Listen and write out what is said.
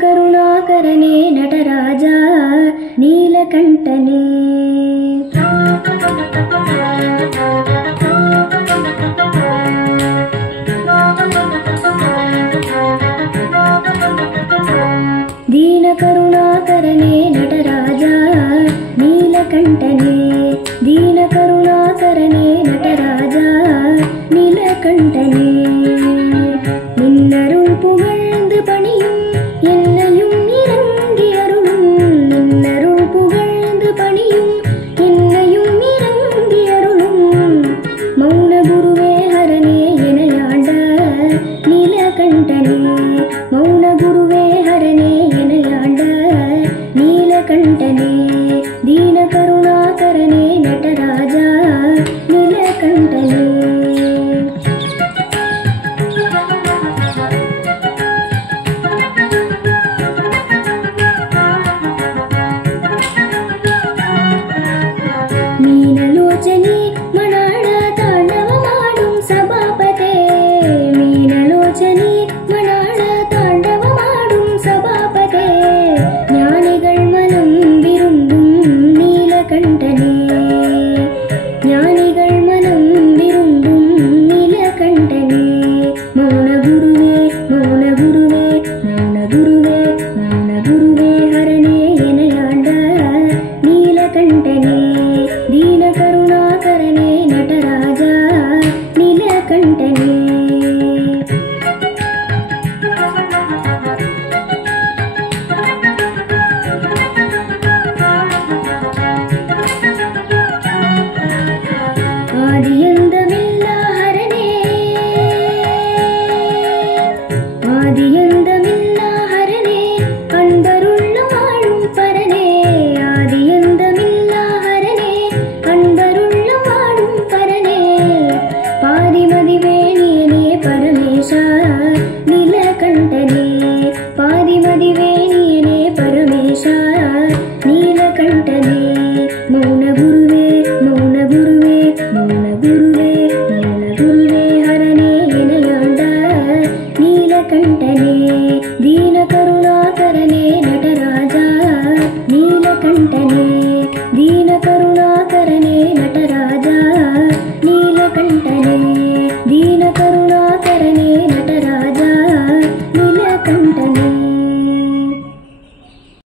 ಕರುಣಾಕರನೇ ನಟರಾಜ ನೀಲಕಂಠನೇ ದೀನ ಕರುಣಾಕರನೇ ನಟರಾಜ ನೀಲಕಂಠನೇ ದೀನ ಕರುಣಾಕರನೇ ನಟರಾಜ நீலகண்டனே நின்னருள் புகழ்ந்து பணியும் என்னையும் இறங்கி அருளும் நின்னருள் புகழ்ந்து பணியும் என்னையும் இறங்கி அருளும் மௌன குருவே ஹரனே எனையாண்ட நீலகண்டனே மௌன குருவே ஹரனே எனையாண்ட நீலகண்டனே தீன கருணாகரனே நடராஜா நீலகண்டனே मीनलोचनी मनाड तांडव माडुं सभापते मीनलोचनी मनाड तांडव माडुं सभापते ज्ञानिगळ मनं विरुंदुं नीलकंठने ज्ञानिगळ मनं विरुंदुं नीलकंठने मौन गुरुवे मौन गुरुवे मौन गुरुवे मौन गुरुवे हरने एनयाण्ड नीलकंठने दीन करुणाकरने नटराजा नीलकंठने आदियंदमिल्ल हरने आदियंदमिल्ल हरने अंदरुள்ள வாழும் பரனே ஆதியந்தமில்ல ஹரனே அன்பருள்ள வாழும் பரனே பாதிமதி வேணியனே பரமேஷா நீலகண்டனே பாதிமதி வேணியனே பரமேஷா நீலகண்டனே மௌன குருவே மௌன குருவே மௌன குருவே